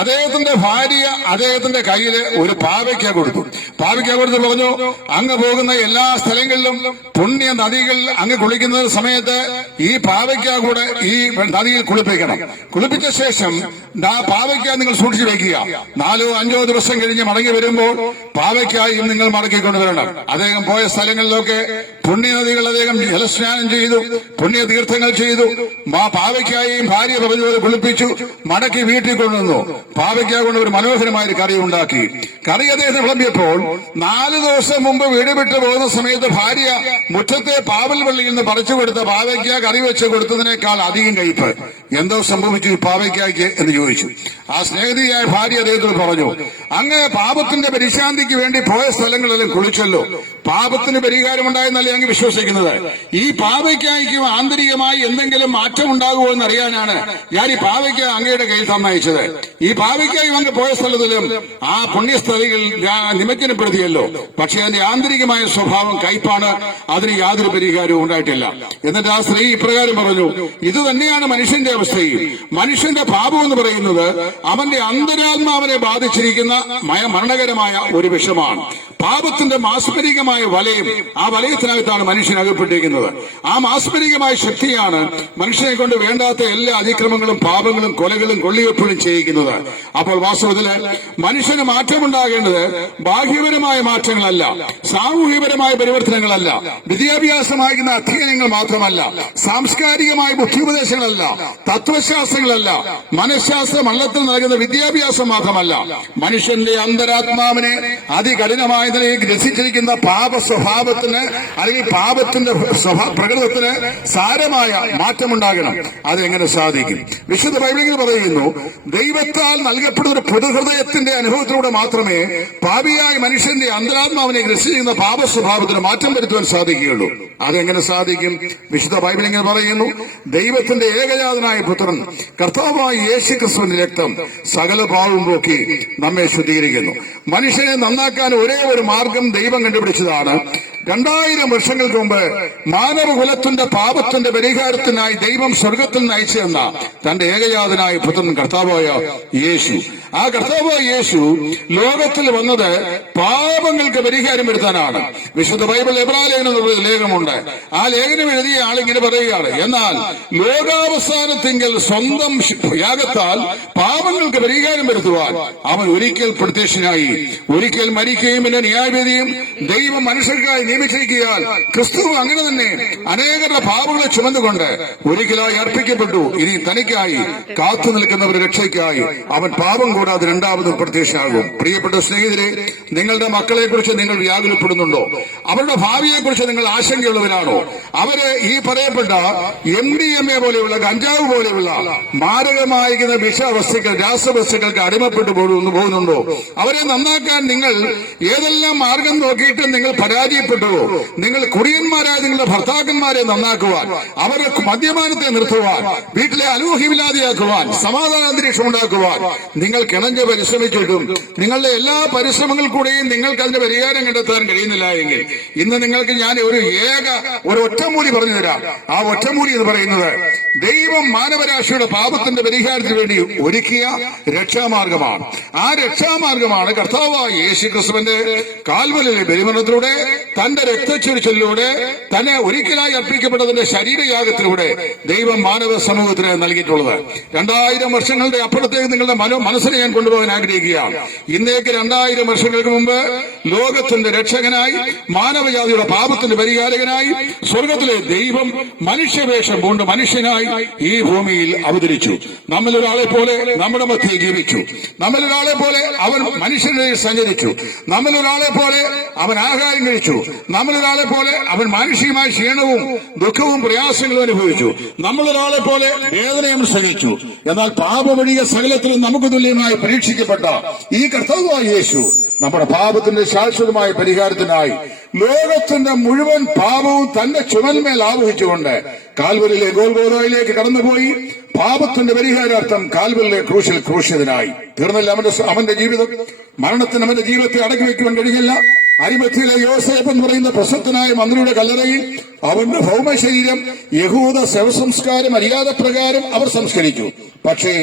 അദ്ദേഹത്തിന്റെ ഭാര്യ അദ്ദേഹത്തിന്റെ കയ്യിൽ ഒരു പാവയ്ക്ക കൊടുത്തു. പാവയ്ക്ക കൊടുത്ത് പറഞ്ഞു അങ്ങ് പോകുന്ന എല്ലാ സ്ഥലങ്ങളിലും പുണ്യ നദികൾ അങ്ങ് കുളിക്കുന്ന സമയത്ത് ഈ പാവയ്ക്ക കൂടെ ഈ നദിയിൽ കുളിപ്പിക്കണം. കുളിപ്പിച്ച ശേഷം ആ പാവയ്ക്ക നിങ്ങൾ സൂക്ഷിച്ചു വെക്കുക. നാലോ അഞ്ചോ ദിവസം കഴിഞ്ഞ് മടങ്ങി വരുമ്പോൾ പാവയ്ക്കായും നിങ്ങൾ മടക്കിക്കൊണ്ടുവരണം അദ്ദേഹം പോയ സ്ഥലങ്ങളിലൊക്കെ പുണ്യ നദികൾ അദ്ദേഹം ജലസ്നാനം ചെയ്തു പുണ്യ തീർത്ഥങ്ങൾ ചെയ്തു. ആ പാവയ്ക്കായും ഭാര്യ പ്രപഞ്ചോട് കുളിപ്പിച്ചു മടക്കി വീട്ടിൽ കൊണ്ടുവന്നു. പാവയ്ക്ക കൊണ്ട് ഒരു മനോഹരമായ ഒരു കറി ഉണ്ടാക്കി. കറി അദ്ദേഹത്തിന് വിളമ്പിയപ്പോൾ നാല് ദിവസം മുമ്പ് വീട് വിട്ട് പോകുന്ന സമയത്ത് ഭാര്യ മുറ്റത്തെ പാവൽ പള്ളിയിൽ നിന്ന് പറിച്ചു കൊടുത്ത പാവയ്ക്ക കറി വെച്ച് കൊടുത്തതിനേക്കാൾ അധികം കയ്പ് എന്തോ സംഭവിച്ചു പാവയ്ക്കായ്ക്ക് എന്ന് ചോദിച്ചു. ആ സ്നേഹിതയായ ഭാര്യ അദ്ദേഹത്തോട് പറഞ്ഞു അങ്ങ് പാപത്തിന്റെ പരിശാന്തിക്ക് വേണ്ടി പോയ സ്ഥലങ്ങളെല്ലാം കുളിച്ചല്ലോ. പാപത്തിന് പരിഹാരം പരിഹാരമുണ്ടായെന്നല്ലേ അങ്ങ് വിശ്വസിക്കുന്നത്. ഈ പാവയ്ക്കായ്ക്കും ആന്തരികമായി എന്തെങ്കിലും മാറ്റം ഉണ്ടാകുമോ എന്ന് അറിയാനാണ് ഞാൻ ഈ പാവയ്ക്ക് അങ്ങയുടെ കയ്യിൽ സമ്മാനിച്ചത്. ഈ പാവയ്ക്കായി അങ്ങ് പോയ സ്ഥലത്തിലും ആ പുണ്യസ്ഥലികൾ ഞാൻ നിമജ്ജനപ്പെടുത്തിയല്ലോ. പക്ഷെ അതിന്റെ ആന്തരികമായ സ്വഭാവം കയ്പാണ്. അതിന് യാതൊരു പരിഹാരവും ഉണ്ടായിട്ടില്ല. എന്നിട്ട് ആ സ്ത്രീ ഇപ്രകാരം പറഞ്ഞു ഇത് തന്നെയാണ് മനുഷ്യന്റെ അവസ്ഥയും. മനുഷ്യന്റെ പാപം എന്ന് പറയുന്നത് അവന്റെ അന്തരാത്മാവിനെ ബാധിച്ചിരിക്കുന്ന മയ- മരണകരമായ ഒരു വിഷമാണ്. പാപത്തിന്റെ മാസ്മരികമായ വലയം ആ വലയത്തിനകത്താണ് മനുഷ്യൻ അകപ്പെട്ടിരിക്കുന്നത്. ആ മാസ്മരികമായ ശക്തിയാണ് മനുഷ്യനെ കൊണ്ട് വേണ്ടാത്ത എല്ലാ അതിക്രമങ്ങളും പാപങ്ങളും കൊലകളും കൊള്ളിവെപ്പുകളും ചെയ്യിക്കുന്നത്. അപ്പോൾ വാസ്തവത്തിൽ മനുഷ്യന് മാറ്റമുണ്ടാകേണ്ടത് ബാഹ്യപരമായ മാറ്റങ്ങളല്ല സാമൂഹ്യപരമായ പരിവർത്തനങ്ങളല്ല വിദ്യാഭ്യാസമാകുന്ന അധ്യയനങ്ങൾ മാത്രമല്ല സാംസ്കാരികമായ ബുദ്ധിപദേശങ്ങളല്ല തത്വശാസ്ത്രങ്ങളല്ല മനഃശാസ്ത്ര മണ്ഡലത്തിൽ നൽകുന്ന വിദ്യാഭ്യാസം മാത്രമല്ല മനുഷ്യന്റെ അന്തരാത്മാവിനെ അതികഠിനമായ നിലയിൽ ഗ്രസിച്ചിരിക്കുന്ന പാപ സ്വഭാവത്തിന് അല്ലെങ്കിൽ പാപത്തിന്റെ സ്വഭാവ പ്രകൃതത്തിന് സാരമായ മാറ്റമുണ്ടാകണം. അതെങ്ങനെ സാധിക്കും? വിശുദ്ധ ബൈബിളിൽ പറയുന്നു ദൈവത്താൽ നൽകപ്പെടുന്ന ഒരു പൊതുഹൃദയത്തിന്റെ അനുഭവത്തിലൂടെ മാത്രമേ പാപിയായ മനുഷ്യന്റെ അന്തരാത്മാവിനെ ഗ്രസിക്കുന്ന പാപ സ്വഭാവത്തിന് മാറ്റം വരുത്തുവാൻ സാധിക്കുകയുള്ളൂ. അതെങ്ങനെ സാധിക്കും? വിശുദ്ധ ബൈബിൾ പറയുന്നു ദൈവത്തിന്റെ ഏകജാതനായ പുത്രൻ കർത്താവായ യേശു ക്രിസ്തുവിന്റെ രക്തം സകല പാവം പോക്കി നമ്മെ ശുദ്ധീകരിക്കുന്നു. മനുഷ്യനെ നന്നാക്കാൻ ഒരേ ഒരു മാർഗം ദൈവം കണ്ടുപിടിച്ചതാണ്. രണ്ടായിരം വർഷങ്ങൾക്ക് മുമ്പ് മാനവകുലത്തിന്റെ പാപത്തിന്റെ പരിഹാരത്തിനായി ദൈവം സ്വർഗത്തിൽ നയിച്ചെന്ന തന്റെ ഏകജാതനായ പുത്രൻ കർത്താവായ യേശു. ആ കർത്താവായ യേശു ലോകത്തിൽ വന്നത് പാപങ്ങൾക്ക് പരിഹാരം വരുത്താനാണ്. വിശുദ്ധ ബൈബിൾ എബ്രാലേഖനം എന്നുള്ള ലേഖനമുണ്ട്. ആ ലേഖനം എഴുതിയ ആളിങ്ങനെ പറയുകയാണ്. എന്നാൽ ലോകാവസാനത്തിങ്കൽ സ്വന്തം യാഗത്താൽ പാപങ്ങൾക്ക് പരിഹാരം വരുത്തുവാൻ അവൻ ഒരിക്കൽ പ്രത്യക്ഷനായി. ഒരിക്കൽ മരിക്കുകയും പിന്നെ ന്യായവിധിയും ദൈവം മനുഷ്യർക്കായി നിയമിച്ചിരിക്കാൻ ക്രിസ്തു അങ്ങനെ തന്നെ അനേകരുടെ പാപങ്ങളെ ചുമന്നുകൊണ്ട് ഒരിക്കലായി അർപ്പിക്കപ്പെട്ടു. ഇനി തനിക്കായി കാത്തു നിൽക്കുന്നവരുടെ രക്ഷയ്ക്കായി അവൻ പാപം കൂടാതെ രണ്ടാമതും പ്രത്യക്ഷനാകും. പ്രിയപ്പെട്ട സ്നേഹിതരെ നിങ്ങളുടെ മക്കളെ കുറിച്ച് നിങ്ങൾ വ്യാകുലപ്പെടുന്നുണ്ടോ? അവരുടെ ഭാവിയെ കുറിച്ച് നിങ്ങൾ ആശങ്കയുള്ളവരാണോ? അവർ ഈ പറയപ്പെട്ട എം ഡി എം എ പോലെയുള്ള കഞ്ചാവ് പോലെയുള്ള മാരകമായിരിക്കുന്ന വിഷവസ്തുക്കൾ രാസവസ്തുക്കൾക്ക് അടിമപ്പെട്ടു പോകുന്നു പോകുന്നുണ്ടോ? അവരെ നന്നാക്കാൻ നിങ്ങൾ ഏതെല്ലാം മാർഗം നോക്കിയിട്ടും നിങ്ങൾ പരാജയപ്പെട്ടുവോ നിങ്ങൾ കുടിയന്മാരായ നിങ്ങളുടെ ഭർത്താക്കന്മാരെ നന്നാക്കുവാൻ അവരെ മദ്യപാനത്തെ നിർത്തുവാൻ വീട്ടിലെ അലോഹ്യമില്ലാതെയാക്കുവാൻ സമാധാന അന്തരീക്ഷം ഉണ്ടാക്കുവാൻ നിങ്ങൾ കിണഞ്ഞ് പരിശ്രമിച്ചിട്ടും നിങ്ങളുടെ എല്ലാ പരിശ്രമങ്ങൾ കൂടെയും നിങ്ങൾക്ക് അതിന്റെ പരിഹാരം കണ്ടെത്താൻ കഴിയുന്നില്ല എങ്കിൽ ഇന്ന് നിങ്ങൾക്ക് ഞാൻ ഒരു ഏക ഒരു ഒറ്റമൂലി പറഞ്ഞു തരാം ആ ഒറ്റമൂലി എന്ന് പറയുന്നത് ദൈവം മാനവരാശിയുടെ പാപത്തിന്റെ പരിഹാരത്തിന് വേണ്ടി ഒരുക്കിയ രക്ഷാമാർഗമാണ്. ആ രക്ഷാമാർഗമാണ് കർത്താവായ യേശു ക്രിസ്തുവിന്റെ കാൽവലിലെ ബലിമരണത്തിലൂടെ തന്റെ രക്തച്ചൊരിച്ചിലൂടെ തന്നെ ഒരിക്കലായി അർപ്പിക്കപ്പെട്ടതിന്റെ ശരീരയാഗത്തിലൂടെ ദൈവം മാനവ സമൂഹത്തിന് നൽകിയിട്ടുള്ളത്. രണ്ടായിരം വർഷങ്ങളുടെ അപ്പുറത്തേക്ക് നിങ്ങളുടെ മനോ മനസ്സിനെ ഞാൻ കൊണ്ടുപോകാൻ ആഗ്രഹിക്കുകയാണ്. ഇന്നേക്ക് രണ്ടായിരം വർഷങ്ങൾക്ക് മുമ്പ് ലോകത്തിന്റെ രക്ഷകനായി മാനവജാതിയുടെ പാപത്തിന്റെ പരിഹാരകനായി സ്വർഗത്തിലെ ദൈവം മനുഷ്യവേഷം കൊണ്ട് മനുഷ്യനായി ഈ ഭൂമിയിൽ അവതരിച്ചു. നമ്മളൊരാളെ പോലെ നമ്മുടെ മധ്യേ ജീവിച്ചു. നമ്മളൊരാളെ പോലെ അവൻ മനുഷ്യനെ സഞ്ചരിച്ചു. നമ്മളൊരാളെ പോലെ അവൻ ആഹാരം കഴിച്ചു. നമ്മിൽ ഒരാളെ പോലെ അവൻ മാനുഷികമായ ക്ഷീണവും ദുഃഖവും പ്രയാസങ്ങളും അനുഭവിച്ചു. നമ്മൾ ഒരാളെ പോലെ വേദനയും സഹിച്ചു. എന്നാൽ പാപമൊഴിയ സകലത്തിലും നമുക്ക് തുല്യമായി പരീക്ഷിക്കപ്പെട്ട ഈ കർത്തവ്യമായ യേശു നമ്മുടെ പാപത്തിന്റെ ശാശ്വതമായ പരിഹാരത്തിനായി ലോകത്തിന്റെ മുഴുവൻ പാപവും തന്റെ ചുമന്മേൽ ആവഹിച്ചുകൊണ്ട് കാൽവരിലെ ഗോൽഗോദയിലേക്ക് കടന്നുപോയി. പാപത്തിന്റെ പരിഹാരാർത്ഥം കാൽവരിലെ ക്രൂശിൽ ക്രൂശിതനായി. തീർന്നില്ല അവന്റെ അവന്റെ ജീവിതം. മരണത്തിന് അവന്റെ ജീവിതത്തെ അടക്കി വെക്കുവാൻ കഴിയില്ല. അരിമത്തിയിലെ യോസേഫ് എന്ന് പറയുന്ന പ്രശസ്തനായ മന്ത്രിയുടെ കല്ലറയിൽ അവന്റെ ഭൗമ ശരീരം യഹൂദ ശവസംസ്കാര മര്യാദ പ്രകാരം അവർ സംസ്കരിച്ചു. പക്ഷേ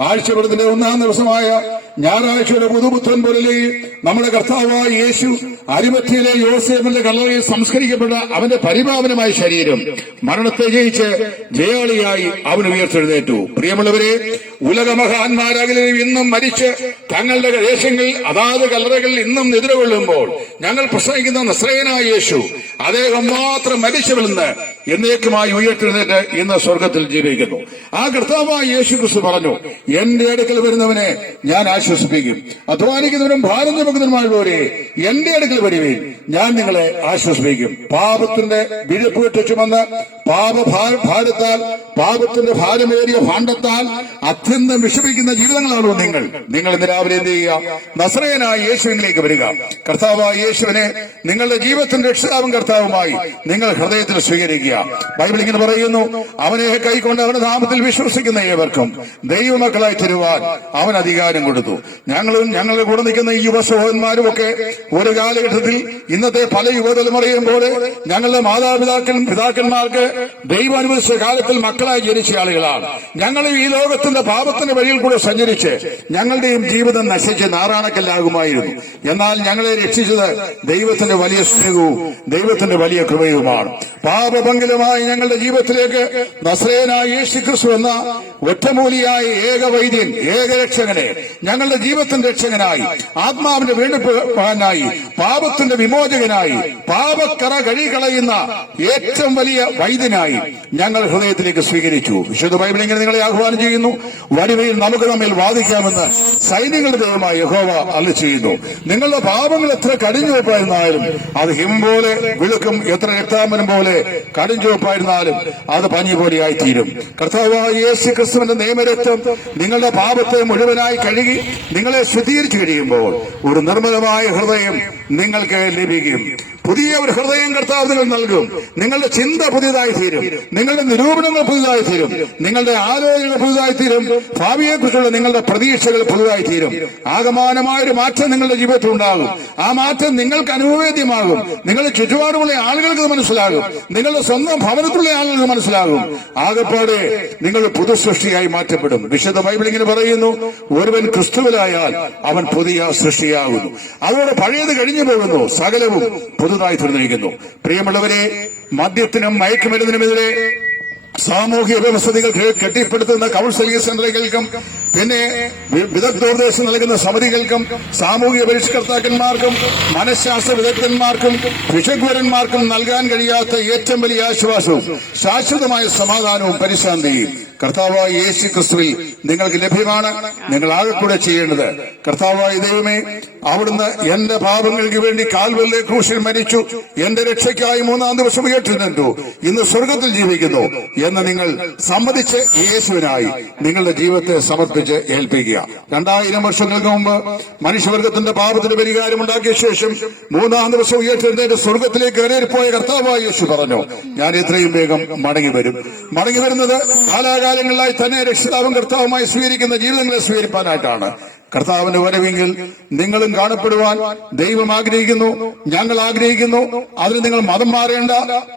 ആഴ്ചപ്പെടുത്തിന്റെ ഒന്നാം ദിവസമായ ഞായറാഴ്ചയുടെ പുതുപുത്തൻ പോലെ നമ്മുടെ കർത്താവായ യേശു അരിമത്തിയിലെ യോസേഫിന്റെ കല്ലറയിൽ സംസ്കരിക്കപ്പെട്ട അവന്റെ പരിപാവനമായ ശരീരം. മരണത്തെ ജയിച്ച് ജയാളിയായി അവൻ ഉയർത്തെഴുന്നേറ്റു. പ്രിയമുള്ളവരെ ഉലകമഹാന്മാരകലും ഇന്നും മരിച്ച് തങ്ങളുടെ ദേശങ്ങളിൽ അതാത് കല്ലറകളിൽ ഇന്നും നിദ്രകൊള്ളുമ്പോൾ ഞങ്ങൾ പ്രസംഗിക്കുന്ന നസ്രയനായ യേശു അദ്ദേഹം മാത്രം മരിച്ചു വിളുന്ന് എന്നേക്കുമായി ഉയർത്തെഴുന്നേറ്റ് ഇന്ന് സ്വർഗത്തിൽ ജീവിക്കുന്നു. ആ കർത്താവായ യേശു ക്രിസ്തു പറഞ്ഞു എന്റെ അടുക്കൽ വരുന്നവനെ ഞാൻ ആശ്വസിപ്പിക്കും. അധ്വാനിക്കുന്നവരും ഭാരം ചുമക്കുന്നവരുമായ പോലെ എന്റെ അടുക്കൽ വരുവേൻ. ഞാൻ നിങ്ങളെ ആശ്വസിപ്പിക്കും. പാപത്തിന്റെ വിഴുപ്പുകെട്ട് ചുമന്ന് പാപ ഭാരത്താൽ പാപത്തിന്റെ ഭാരമേറിയ ഭാണ്ഡത്താൽ അത്യന്തം വിഷമിക്കുന്ന ജീവിതങ്ങളാണോ നിങ്ങൾ? നിങ്ങൾ ഇന്ന് രാവിലെ എന്ത് ചെയ്യുക? നസ്രയനായ യേശുവിനിലേക്ക് വരിക. കർത്താവായ യേശുവിനെ നിങ്ങളുടെ ജീവിതത്തിന്റെ രക്ഷിതാവും കർത്താവുമായി നിങ്ങൾ ഹൃദയത്തിൽ സ്വീകരിക്കുക. ബൈബിൾ ഇങ്ങനെ പറയുന്നു അവനെ കൈക്കൊണ്ട് അവന്റെ നാമത്തിൽ വിശ്വസിക്കുന്ന ഏവർക്കും ദൈവമക്കളായി തരുവാൻ അവൻ അധികാരം കൊടുത്തു. ഞങ്ങളും ഞങ്ങളുടെ കൂടെ നിൽക്കുന്ന ഈ യുവസഹോദന്മാരും ഒക്കെ ഒരു കാലഘട്ടത്തിൽ ഇന്നത്തെ പല യുവതലമുറയും പോലെ ഞങ്ങളുടെ മാതാപിതാക്കളും പിതാക്കന്മാർക്ക് ദൈവം അനുവദിച്ച കാലത്തിൽ മക്കളായി ജനിച്ച ആളുകളാണ്. ഞങ്ങളും ഈ ലോകത്തിന്റെ പാപത്തിന്റെ വഴിയിൽ കൂടെ സഞ്ചരിച്ച് ഞങ്ങളുടെയും ജീവിതം നശിച്ച് നാറാണക്കല്ലാകുമായിരുന്നു എന്നാൽ ഞങ്ങളെ രക്ഷിച്ചത് ദൈവത്തിന്റെ വലിയ സ്നേഹവും ദൈവത്തിന്റെ വലിയ കൃപയുമാണ്. പാപഭംഗിതമായ ഞങ്ങളുടെ ജീവിതത്തിലേക്ക് നസ്രേനായ യേശു ക്രിസ്തു എന്ന ഒറ്റമൂലിയായ ഏക വൈദ്യൻ ഏകരക്ഷകനെ ഞങ്ങളുടെ ജീവിതത്തിന്റെ രക്ഷകനായി ആത്മാവിന്റെ വീണ്ടെടുപ്പാനായി പാപത്തിന്റെ വിമോചകനായി പാപക്കറ കഴികളയുന്ന ഏറ്റവും വലിയ വൈദ്യനായി ഞങ്ങൾ ഹൃദയത്തിലേക്ക് സ്വീകരിച്ചു. വിശുദ്ധ ബൈബിൾ ഇങ്ങനെ നിങ്ങളെ ആഹ്വാനം ചെയ്യുന്നു. വരുവയിൽ നമുക്ക് തമ്മിൽ വാദിക്കാമെന്ന് സൈന്യങ്ങളുടെ ദൈവമായി യഹോവ അല്ല ചെയ്യുന്നു. നിങ്ങളുടെ പാപങ്ങൾ എത്ര കടിഞ്ഞുവെപ്പായിരുന്നാലും അത് ഹിം പോലെ വിളുക്കും എത്ര രക്താമരം പോലെ കടിഞ്ചുവെപ്പായിരുന്നാലും അത് പനി പോലെയായി തീരും കർത്താവായ യേശു ക്രിസ്തുവിന്റെ നിയമരക്തം നിങ്ങളുടെ പാപത്തെ മുഴുവനായി കഴുകി നിങ്ങളെ ശുദ്ധീകരിച്ചു കഴിയുമ്പോൾ ഒരു നിർമ്മലമായ ഹൃദയം നിങ്ങൾക്ക് ലഭിക്കും. പുതിയ ഒരു ഹൃദയം കർത്താവ് നിങ്ങൾ നൽകും. നിങ്ങളുടെ ചിന്ത പുതിയതായി തീരും. നിങ്ങളുടെ നിരൂപണങ്ങൾ പുതിയതായി തീരും. നിങ്ങളുടെ ആലോചനകൾ പുതിയതായി തീരും. ഭാവിയെ കുറിച്ചുള്ള നിങ്ങളുടെ പ്രതീക്ഷകൾ പുതുതായി തീരും. ആകമാനമായ ഒരു മാറ്റം നിങ്ങളുടെ ജീവിതത്തിൽ ഉണ്ടാകും. ആ മാറ്റം നിങ്ങൾക്ക് അനുഭവേദ്യമാകും നിങ്ങളുടെ ചുറ്റുപാടുമുള്ള ആളുകൾക്ക് മനസ്സിലാകും. നിങ്ങളുടെ സ്വന്തം ഭവനത്തിലുള്ള ആളുകൾക്ക് മനസ്സിലാകും. ആകെപ്പാടെ നിങ്ങൾ പുതുസൃഷ്ടിയായി മാറ്റപ്പെടും. വിശുദ്ധ ബൈബിൾ ഇങ്ങനെ പറയുന്നു ഒരുവൻ ക്രിസ്തുവിലായാൽ അവൻ പുതിയ സൃഷ്ടിയാകുന്നു. അതോടെ പഴയത് കഴിഞ്ഞു പോകുന്നു. സകലവും പുതുതായി തീർന്നിരിക്കുന്നു പ്രിയമുള്ളവരെ മദ്യത്തിനും മയക്കുമരുന്നിനുമെതിരെ സാമൂഹിക വ്യവസ്ഥകൾ കെട്ടിപ്പടുത്തുന്ന കൌൺസിലിംഗ് സെന്ററുകൾക്കും പിന്നെ വിദഗ്ധോപദേശം നൽകുന്ന സമിതികൾക്കും സാമൂഹിക പരിഷ്കർത്താക്കന്മാർക്കും മനഃശാസ്ത്ര വിദഗ്ധന്മാർക്കും വിഷഗ്വരന്മാർക്കും നൽകാൻ കഴിയാത്ത ഏറ്റവും വലിയ ആശ്വാസവും ശാശ്വതമായ സമാധാനവും പരിശാന്തിയും. കർത്താവായ യേശു ക്രിസ്തുവിൽ നിങ്ങൾക്ക് ലഭ്യമാണ്. നിങ്ങൾ ആകെക്കൂടെ കൂടെ ചെയ്യേണ്ടത് കർത്താവായ ദൈവമേ അവിടുന്ന് എന്റെ പാപങ്ങൾക്ക് വേണ്ടി കാൽവല്ലെ ക്രൂശിൽ മരിച്ചു. എന്റെ രക്ഷയ്ക്കായി മൂന്നാം ദിവസം ഉയർത്തിരുന്നു. ഇന്ന് സ്വർഗത്തിൽ ജീവിക്കുന്നു എന്ന് നിങ്ങൾ സമ്മതിച്ച് യേശുവിനായി നിങ്ങളുടെ ജീവിതത്തെ സമർപ്പിച്ച് ഏൽപ്പിക്കുക. രണ്ടായിരം വർഷങ്ങൾക്ക് മുമ്പ് മനുഷ്യവർഗത്തിന്റെ പാപത്തിന് പരിഹാരം ഉണ്ടാക്കിയ ശേഷം മൂന്നാം ദിവസം ഉയർത്തിരുന്നതിന്റെ സ്വർഗത്തിലേക്ക് കയറിപ്പോയ കർത്താവായ യേശു പറഞ്ഞു ഞാൻ ഇത്രയും വേഗം മടങ്ങി വരും മടങ്ങി വരുന്നത് കാലാകാലങ്ങളിലായി തന്നെ രക്ഷിതാവും കർത്താവുമായി സ്വീകരിക്കുന്ന ജീവിതങ്ങളെ സ്വീകരിപ്പാനായിട്ടാണ്. കർത്താവിന്റെ വരവെങ്കിൽ നിങ്ങളും കാണപ്പെടുവാൻ ദൈവം ആഗ്രഹിക്കുന്നു ഞങ്ങൾ ആഗ്രഹിക്കുന്നു. അതിന് നിങ്ങൾ മതം മാറേണ്ട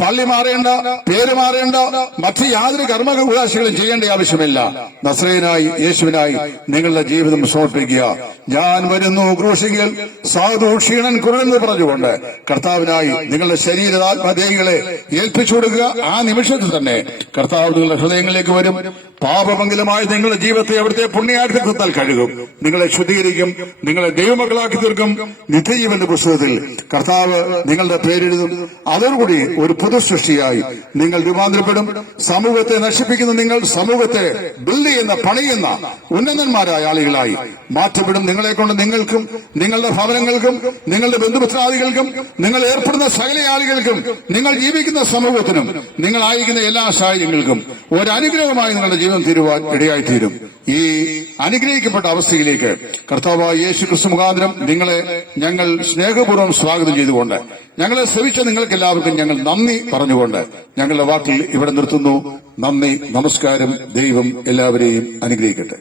പള്ളി മാറേണ്ട പേര് മാറേണ്ട മറ്റു യാതൊരു കർമ്മകൂടാശികളും ചെയ്യേണ്ട ആവശ്യമില്ല. നസ്രയനായി യേശുവിനായി നിങ്ങളുടെ ജീവിതം സമർപ്പിക്കുക. ഞാൻ വരുന്നു ക്രൂശിങ്കിൽ സാധു ക്ഷീണൻ കുറവെന്ന് പറഞ്ഞുകൊണ്ട് കർത്താവിനായി നിങ്ങളുടെ ശരീര ആത്മദേഹികളെ ഏൽപ്പിച്ചു കൊടുക്കുക. ആ നിമിഷത്തിൽ തന്നെ കർത്താവ് നിങ്ങളുടെ ഹൃദയങ്ങളിലേക്ക് വരും. പാപമംഗലമായ നിങ്ങളുടെ ജീവിതത്തെ അവിടുത്തെ പുണ്യാർത്ഥത്താൽ കഴുകും. നിങ്ങളെ ശുദ്ധീകരിക്കും നിങ്ങളെ ദൈവമക്കളാക്കി തീർക്കും. നിത്യജീവന്റെ പുസ്തകത്തിൽ കർത്താവ് നിങ്ങളുടെ പേരെഴുതും. അതോടുകൂടി ഒരു പുതു സൃഷ്ടിയായി നിങ്ങൾ രൂപാന്തരപ്പെടും. സമൂഹത്തെ നശിപ്പിക്കുന്ന നിങ്ങൾ സമൂഹത്തെ ബിൽഡ് ചെയ്യുന്ന പണിയുന്ന ഉന്നതന്മാരായ ആളുകളായി മാറ്റപ്പെടും. നിങ്ങളെ കൊണ്ട് നിങ്ങൾക്കും നിങ്ങളുടെ ഭവനങ്ങൾക്കും നിങ്ങളുടെ ബന്ധുമിത്രാദികൾക്കും നിങ്ങൾ ഏർപ്പെടുന്ന സകല ആളുകൾക്കും നിങ്ങൾ ജീവിക്കുന്ന സമൂഹത്തിനും നിങ്ങൾ ആയിരിക്കുന്ന എല്ലാ സാഹചര്യങ്ങൾക്കും ഒരു അനുഗ്രഹമായി നിങ്ങളുടെ ജീവിതം തീരുവാൻ ഇടയായി തീരും ഈ അനുഗ്രഹിക്കപ്പെട്ട അവസ്ഥയിലേക്ക് കർത്താവായ യേശു ക്രിസ്തു മുഖാന്തരം നിങ്ങളെ ഞങ്ങൾ സ്നേഹപൂർവം സ്വാഗതം ചെയ്തുകൊണ്ട് ഞങ്ങളെ ശ്രമിച്ച നിങ്ങൾക്ക് എല്ലാവർക്കും ഞങ്ങൾ നന്ദി പറഞ്ഞുകൊണ്ട് ഞങ്ങളുടെ വാക്കിൽ ഇവിടെ നിർത്തുന്നു. നന്ദി നമസ്കാരം. ദൈവം എല്ലാവരെയും അനുഗ്രഹിക്കട്ടെ.